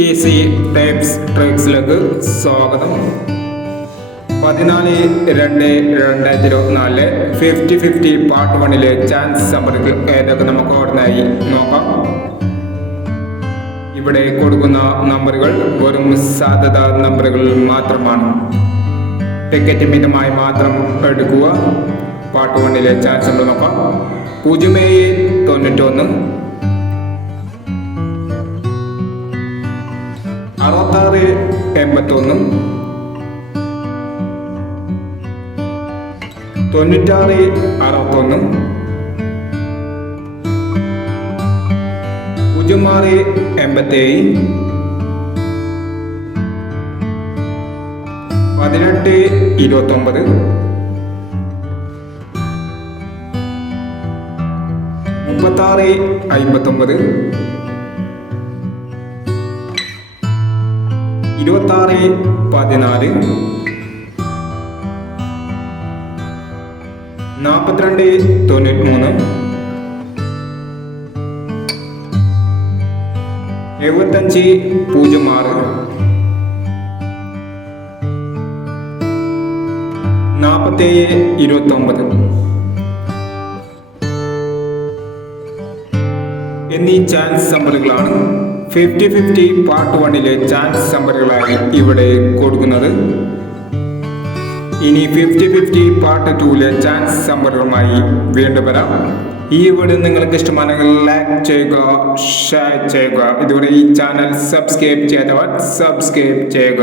Easy types ട്രിക്സിലേക്ക് സ്വാഗതം. പതിനാല് രണ്ട് രണ്ടായിരത്തി ഇരുപത്തിനാലിലെ ഫിഫ്റ്റി ഫിഫ്റ്റി പാർട്ട് വണ്ണിലെ ചാൻസ് സമ്പർക്ക് ഏതൊക്കെ നമുക്ക് ഓർമ്മയായി നോക്കാം. ഇവിടെ കൊടുക്കുന്ന നമ്പറുകൾ വെറും സാധ്യത നമ്പറുകൾ മാത്രമാണ്. ടിക്കറ്റ് മിതമായി മാത്രം എടുക്കുക. പാർട്ട് വണ്ണിലെ ചാൻസ് നമ്മൾ നോക്കാം. പൂജ്യം ഏഴ് തൊണ്ണൂറ്റൊന്ന്. അറുപത്താറ് എൺപത്തൊന്ന് തൊണ്ണൂറ്റാറ് അറുപത്തൊന്ന് പൂജ്യം ആറ് എൺപത്തേഴ്. പതിനെട്ട് ഇരുപത്തൊമ്പത്. മുപ്പത്താറ് അമ്പത്തൊമ്പത് ഇരുപത്താറ് പതിനാല്. നാൽപ്പത്തിരണ്ട് തൊണ്ണൂറ്റി മൂന്ന് എഴുപത്തഞ്ച് പൂജ്യം ആറ് നാൽപ്പത്തേഴ് ഇരുപത്തൊമ്പത്. എന്നീ ചാൻസ് നമ്പറുകളാണ് ഫിഫ്റ്റി ഫിഫ്റ്റി പാർട്ട് വണ്ണിലെ ചാൻസ് നമ്പറുകളായി ഇവിടെ കൊടുക്കുന്നത്. ഇനി ഫിഫ്റ്റി ഫിഫ്റ്റി പാർട്ട് ടൂവിലെ ചാൻസ് നമ്പറുകളുമായി വീണ്ടും വരാം. ഈ വീഡിയോ നിങ്ങൾക്ക് ഇഷ്ടമാണെങ്കിൽ ലൈക്ക് ചെയ്യുക ഷെയർ ചെയ്യുക. ഇതുവരെ ഈ ചാനൽ സബ്സ്ക്രൈബ് ചെയ്തവർ സബ്സ്ക്രൈബ് ചെയ്യുക.